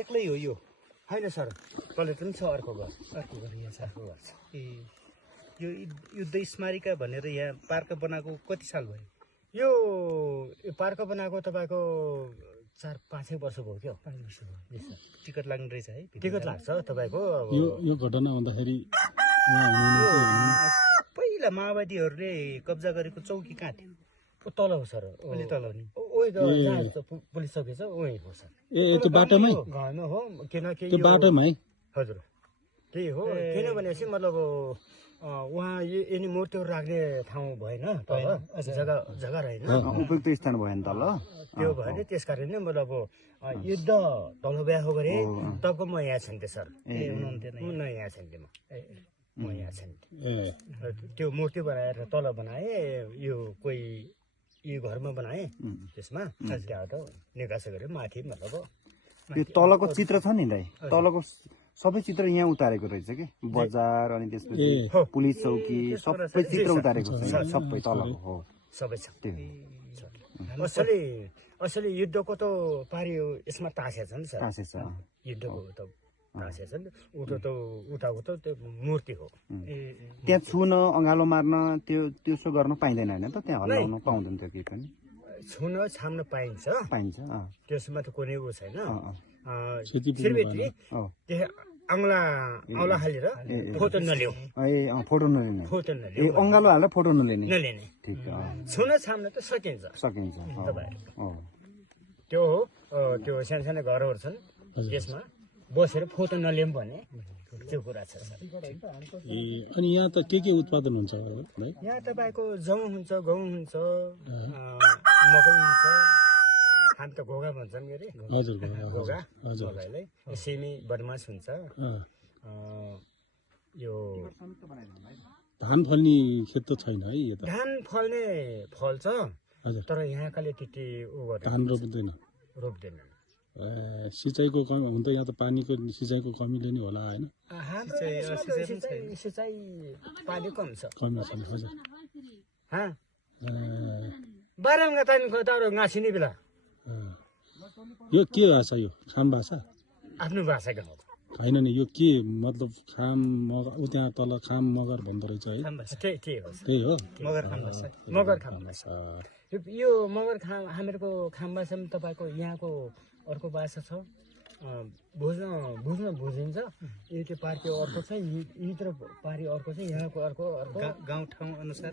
एक्लै हो यो होइन सर टोयलेट पनि छ अर्को घर यहाँ छ अर्को घर छ ए यो युद्ध स्मारिका भनेर यहाँ पार्क बनाएको कति साल भयो यो पार्क बनाएको तपाईँको 4-5 वर्ष भयो क्या 5 वर्ष भयो टिकट लाग्ने रहेछ है टिकट लाग्छ तपाईँको यो घटना हुँदाखेरि उहाँ हुनुहुन्थ्यो पहिला माओवादीहरूले कब्जा गरेको चौकी कहाँ थियो तल हो सर अलि तल हो नि ओइ जहाँ पुलिस चौकी छ ओइ हो सर ए त्यो बाटोमै घरमा हो किनकि त्यो बाटोमै हजुर त्यही हो किनभनेपछि मतलब उहाँ यिनी मूर्तिहरू राख्ने ठाउँ भएन तल जग्गा रहेन उपयुक्त स्थान भयो नि त ल त्यो भयो नि त्यस कारण नै मतलब युद्ध तल बिहा हो गरे तबको म यहाँ छैन सर म यहाँ छैन म यहाँ छैन त्यो मूर्ति बनाएर तल बनाए यो कोही यो घरमा बनाए त्यसमा त्यहाँबाट निकास गरे माथि मतलब त्यो तलको चित्र छ नि दाइ तलको सबै चित्र यहाँ उतारेको रहेछ कि बजार अनि त्यसपछि पुलिस चौकी सबै चित्र उतारेको छ सबै तलको हो सबै छ त्यो असली युद्धको त पारि यसमा टाँसेछ नि सर टाँसेछ युद्धको त टाँसेछ नि उताको त त्यो मूर्ति हो त्यहाँ छुन अँगालो मार्न त्यसो गर्न पाइँदैन होइन त त्यहाँ हल्लाउन पाउँदैन त्यो केही पनि छुन छाम्न पाइन्छ त्यसमा त कुनै उ छैन श्रीभित्री औँला हालेर फोटो नल्याउ फोटो नलिने फोटो नल्याउ अँगालो हालेर फोटो नलिने ठिक छुन छाम्न त सकिन्छ तपाईँहरू त्यो हो त्यो सानो सानो घरहरू छन् त्यसमा बसेर फोटो नल्याउँ भन्ने त्यो कुरा छ अनि यहाँ त के उत्पादन हुन्छ है यहाँ तपाईँको जौ हुन्छ गहुँ हुन्छ मकै हुन्छ हामी त घोगा भन्छौँ नि अरे घोगा मकैलाई सिमी बदमास हुन्छ यो धान फल्ने खेत त छैन है यो त धान फल्ने फल्छ तर यहाँकाले त्यति धान रोप्दैन सिँचाइको कमी हुन त यहाँ त पानीको सिँचाइको कमीले नै होला होइन सिँचाइ पानी कम छ हजुर बाह्रमा तपाईँको गाँसिने बेला यो के भाषा यो खाम भाषा आफ्नो भाषाको हो होइन नि यो के मतलब खाम मगर त्यहाँ तल खाम मगर भन्दो रहेछ है त्यही हो मगर खाम भाषा यो मगर खाम हामीहरूको खाम भाषामा तपाईँको यहाँको अर्को भाषा छ बुझिन्छ यो पार्टी अर्को छ यिनीहरू पार्टी अर्को छ यहाँको अर्को गाउँ ठाउँ अनुसार